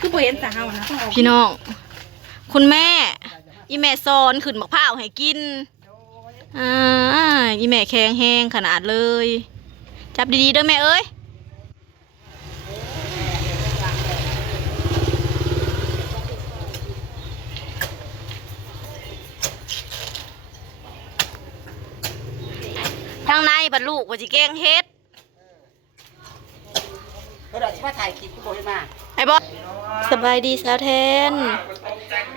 คือบ่เห็นสาวนะพี่น้องคุณแม่อีแม่ซอนขึ้นมะพร้าวให้กินอีแม่แข็งแห้งขนาดเลยจับดีๆเด้อแม่เอ้ยทางในบัดลูกว่าสิแกงเฮ็ดก็ได้มาถ่ายคลิปกูบ่ได้มาไอ้บอสสบายดีสาวแทน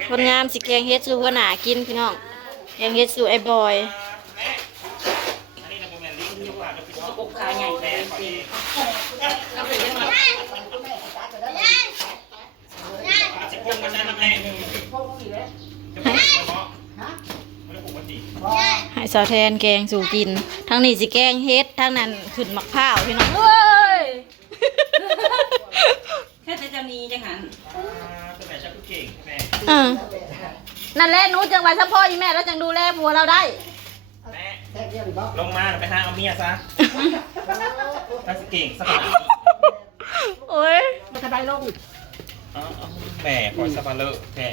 คนงามสิแกงเฮ็ดสู่หัวหน้ากินพี่น้องแกงเฮ็ดสู่ไอ้บอยขาใหญ่ให้สาวแทนแกงสู่กินทั้งนี้สิแกงเฮ็ดทั้งนั้นขึ้นมะพร้าวพี่น้องเอ้ยแค่จะมีจังหันเป็นแม่ชักเก่งใช่ไหมนั่นแหละหนูจังหวัดซัพพอร์ตแม่แล้วจังดูแลผัวเราได้แม่ลงมาไปหาเอาเมียซะถ้าเก่งสักหน่อยโอ้ยมันจะไปลงแหมปล่อยสปาเลอร์แค่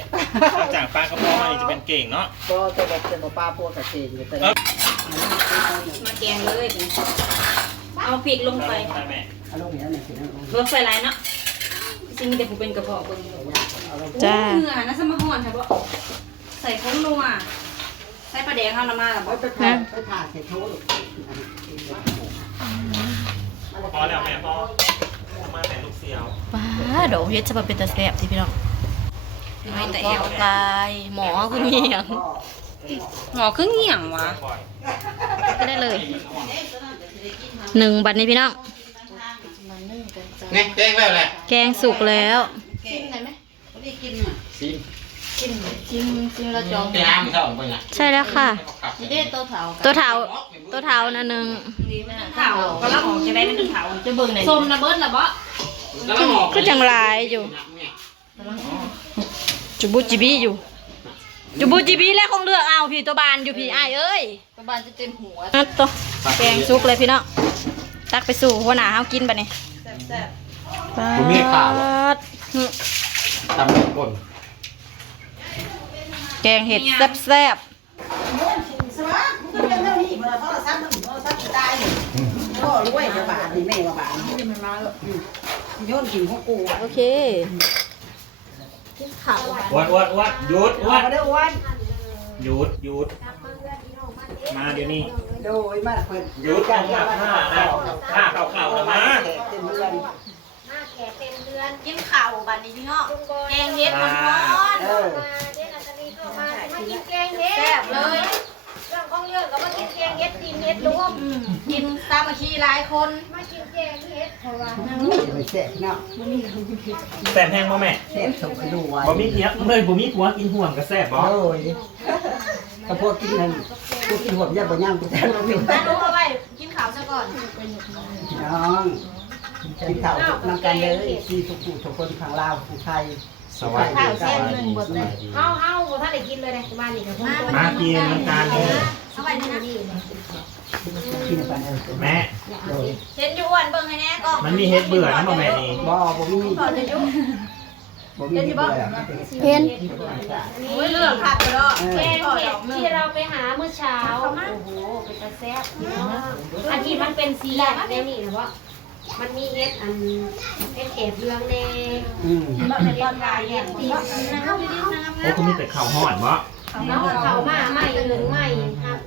หลังจากปลากระเพาะมันจะเป็นเก่งเนาะก็จะแบบจะมาปลาพวกกระเทียมแต่มาแกงเลยเอาพริกลงไปเอาลงอย่างนี้เพิ่มใส่ไรเนาะจริงแต่ผมเป็นกระเพาะเบิ่งจ้าเนื้อนะสมหอนค่ะบ่ใส่ข้นนัวใส่ปลาแดงเข้าน้ำมาแล้วบ่ไปผ่าใส่โถพอแล้วแม่พอมาแต่ลูกเสียวป้าดอกเฮ็ดจะมาเป็นตะแสบที่พี่น้องไม่แต่เอวตายหมอคือเงี่ยงหมอคือเงี่ยงวะก็ได้เลย1บัดนี้พี่น้องนี่แกงแล้วแหละแกงสุกแล้วกินไหนไหมไม่ได้กินอ่ะชิมแล้วจองไปน้ำเข้าไปนะใช่แล้วค่ะนี่ได้ตัวเถานะนึงเถาก็แล้วของจะได้เป็นเถาจะเบิ่งไหนส้มระเบิดระเบาะก็จังลายอยู่จุบุจิบีอยู่จุบุจิบีแล้วคงเลือกเอาพี่ตัวบานอยู่พี่อ้ายเอ้ยตัวบานจะเต็มหัวตัวแกงสุกเลยพี่น้องตักไปสู่หัวหน้าเฮากินบัดนี้ผมมีข่าวตำหนิก่นแกงเห็ดแซ่บโอเควัดหยุดหยุดมาเดี๋ยวนี้โดยมาเพิ่นหยุดเอามาผ้าเข่าแล้วมาเต็มเดือนกินข้าวบัดนี้พี่น้องแกงเห็ดร้อนมากินแกงเห็ดแซ่บเลยเรื่องของเรื่องก็มากินแกงเห็ดตีนเห็ดรวมกินสามัคคีหลายคนมากินแกงเห็ดเพราะว่าแซ่บเนาะแซ่บแห้งบ่แม่แซ่บสมกระดูกบ่มีเหี้ยเลยบ่มีผัวกินห่วงก็แซ่บบ่โอ้ยถ้าพวกกินนั่นพวกกินห่วงยัดบ่ย่างกูแต่เราอยู่แต่รู้เอาไว้กินข้าวซะก่อนน้องกินข้าวนำกันเลยที่ทุกคนทางลาวทางไทยสวัสดีครับเฮาบ่ทันได้กินเลยนะบ้านนี่ก็มากินน้ำตาลเลยเอาไว้นี่นะแม่เห็นอยู่อ้วนเบิ่งให้แน่ก็มันมีเฮ็ดเบื่อนะบ่แม่นี่บ่มีบ่มีเห็นโอ้ยเลือกผักก็แกงเห็ดที่เราไปหาเมื่อเช้าโอ้โหเป็นตะแซ่บเนาะอันที่มันเป็นสีแดงนี่นะว่ามันมีเห็ดเป็นเห็ดเรืองแดงมันเป็นต้นลายเห็ดตีนะครับโอ้คุณมีแต่ข้าวห่อนบ่แล้วเขามาใหม่เหลืองใหม่ครับ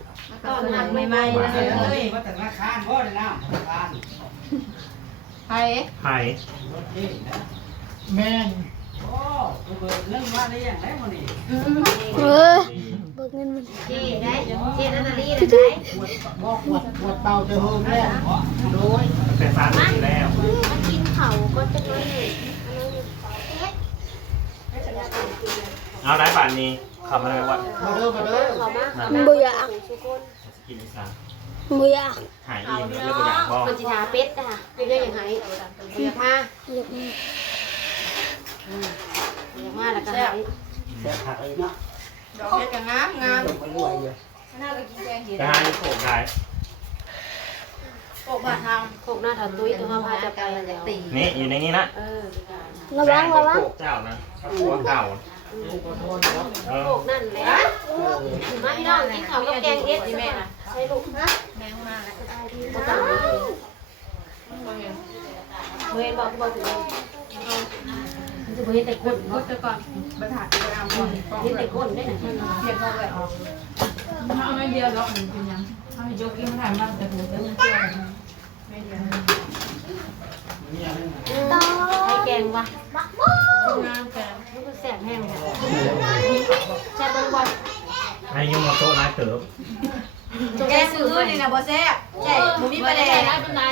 ตอนนั้นใหม่ๆเลยว่าแต่ละคานบ่ได้น้ำคานไผ่ แม่นโอ้เรื่องว่าได้อย่างไรมื้อนี้เบิกเงินมันเจ๊ได้เจ๊นาตาลีได้บ่ขวดเป่าจะโฮมแล้วโดยแต่ฟาดนี่แล้วมากินเขาก็จะน้อยหนึ่งเอาได้ป่านนี้ขับมาเลยวัดมาเด้อบุยากกินอีสานบุยากหายอิ่มแล้วก็อยากบอกมันจะหาเป็ดนะคะเป็นเรื่องยังไงเรียกมาแล้วก็หายแซ่บผักเลยเนาะดอกเห็ดก็งามรวยอยู่น่าก็กินแกงเห็ดไปหาที่โขกได้โอ้ กบาทำโคกหน้าถอดตุ้ยตัวเขาพาจะไปแล้ว นี่อยู่ในนี้นะ ระวังระวัง โขกเจ้านะหัวเก่า โคกนั่นแหละมาพี่น้องกินข้าวกับแกงเฮ็ดแม่น่ะใช่ลูกนะแม่มาแล้วเฮ้ยบอกถึงมันจะเฮ็ดแต่ก้นเนาะ ก่อนไปถ่ายไปเอาก่อน เฮ็ดแต่ก้นได้น่ะ เรียกพ่อไปออกเอาไม่เดียวหรอกมันเป็นยังเอาให้ยกกินถ่ายมากแต่หัวจะไม่เที่ยวไม่เดียว ให้แกงวะ งามแต่ มันก็แซ่บแห้งเลยแซ่บเบิ่งบ่ ให้ยุ่งมาโต๊ะร้ายเติบ แกงซื้อนี่นะบ่แซ่บใช่บ่มีปลาแดก ได้เป็นไร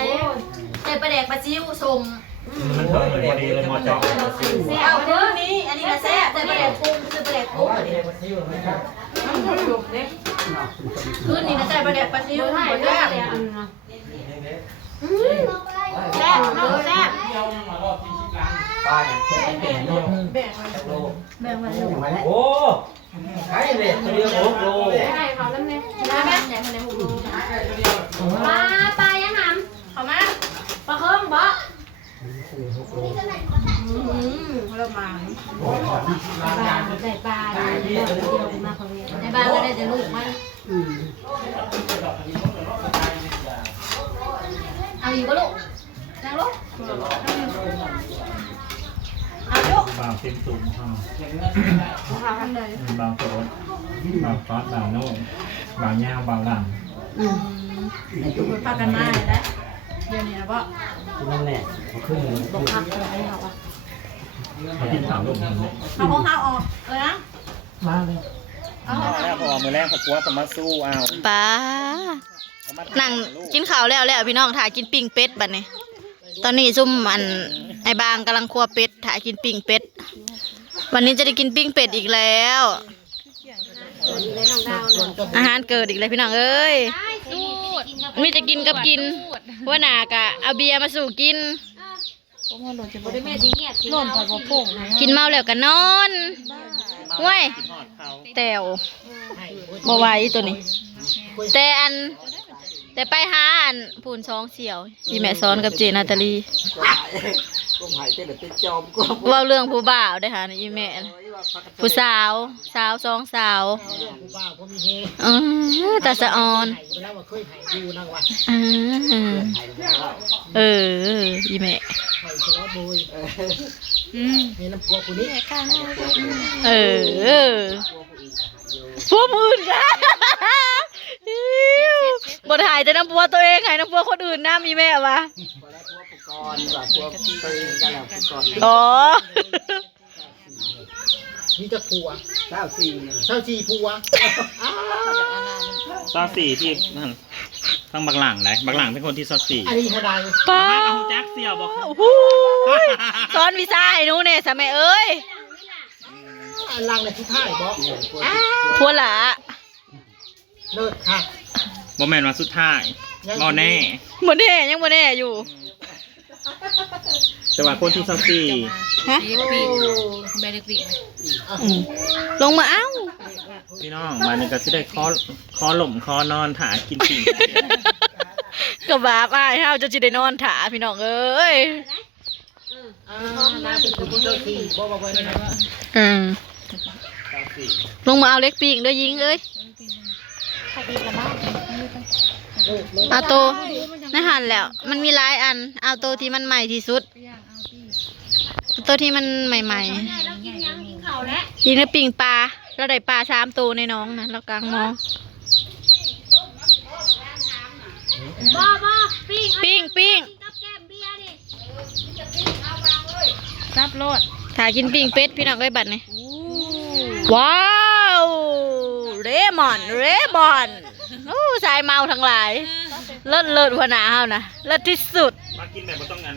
ใส่ปลาแดกปลาซิวสม มันเติมมันพอดีเลยหมอจอก แซ่บ เอา เด้ คื อน นี้อันนี้ก็แซ่บใส่ปลาแดกปรุงซื้อปลาแดกปรุง มันถูกถูกเนี่ย คืนนี้ก็ใส่ปลาแดกปลาซิว ให้ บ่ แซ่ แซ่ บบ แซ่บเอาแซ่บ แบ่งมาเลย โอ้ขายเลยตัวเดียว6 โล ให้เขาน้ำเนี่ยได้ไหมใหญ่คนในหูปลายังหำเขามาปลาเคิงบ่ เรามา ใส่ปลาเดียวมาเขาเรียน ในบ้านก็ได้แต่ลูกมันเอาอยู่บ่ลูกนั่งลูกเอาลูก บางเต็มตุ่มบาง ทำเลย บางโต๊ะบางฟอสบางโน่บางย่างบางหลัง ไปพากันมาเลยนะเดี๋ยวนี้นะพ่อ นั่นแหละขึ้น บอกคักอะไรเขาปะ มากินถามลูกมันเลย เอาของข้าวออกเลยนะ มาเลย แล้วพอมือแรกผักกัวก็มาสู้เอา ป้านั่งกินข้าวแล้วพี่น้องถ่ายกินปิ้งเป็ดบัดนี้ตอนนี้ซุ่มอันไอ้บางกำลังคั่วเป็ดถ่ายกินปิ้งเป็ดวันนี้จะได้กินปิ้งเป็ดอีกแล้ว เลยน้องดาวนะ อาหารเกิดอีกแล้วพี่น้องเอ้ยมีจะกินกับกินหัวหนากะเอาเบียร์มาสู่กิน บ่ได้แม่สิเงียบกินเอาบ่โป่งนะ กินเมาแล้วก็นอนเว้ยแตวบ่ไหวตัวนี้ แต่ไปหาอันพูน2เสี่ยวอีแม่ซ้อนกับเจนาตาลี ก็หายเต้นหรือเต้นจอมก็ เว่าเรื่องผู้บ่าวได้อค่ะอีแม่ผู้สาว2 สาวตาสะออนอีแม่พวกมืนกันบทหายแต่น้ำพัวตัวเองหายน้ำพัวคนอื่นน้ำมีแม่วะ ก่อนแบบพวกตีกันแล้วก่อน อ๋อ มีจะผัว24ผัว ซอสสี่ที่นั่นทั้งบักหลังไหนบักหลังเป็นคนที่ซอสสี่ อันนี้เท่าใด ป้า เอาแจ็คเสี่ยวบอก ซ้อนวีซ่าให้หนูเนี่ยสมัยเอ้ย อันลังในที่ท้ายบ่ พัวหละ เลิศค่ะ บอแมนวันสุดท้ายบอแน่ บ่แน่ยังบ่แน่อยู่ แต่ว่าคนที่ซอสสี่ ฮะ แม่เด็กปีก ลงมาเอ้า พี่น้องมานี่ก็จะได้คอหล่มคอนอนถากินปิ่ง ก็บาปอ้ายเฮาจะสิได้นอนถาพี่น้องเอ้ย น้าเป็นคนเจ้าที่บ่บ่บ่ได้ ลงมาเอาเล็กปีกเด้อยิงเอ้ยเอาโตในหันแล้ว มันมีหลายอันเอาโตที่มันใหม่ที่สุดเอาโตที่มันใหม่ๆยิงเนื้อปิ่งปลาเราได้ปลา3 ตัวในน้องนะเรากลางมองบ่ปิ้ง กับแก้มเบียร์ดิ รับโลดถ่ายกินปิ้งเป็ดพี่น้องเอ้ยบัดนี่ว้าวเรมอนโอ้สายเมาทั้งหลายเลิศหัวหน้าเฮานะเลิศที่สุด มากินแบบไม่ต้องงั้น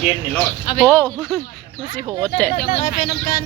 เย็นนี่รอด โอ้คือสิโหดเจ๊ เลยไปนำกัน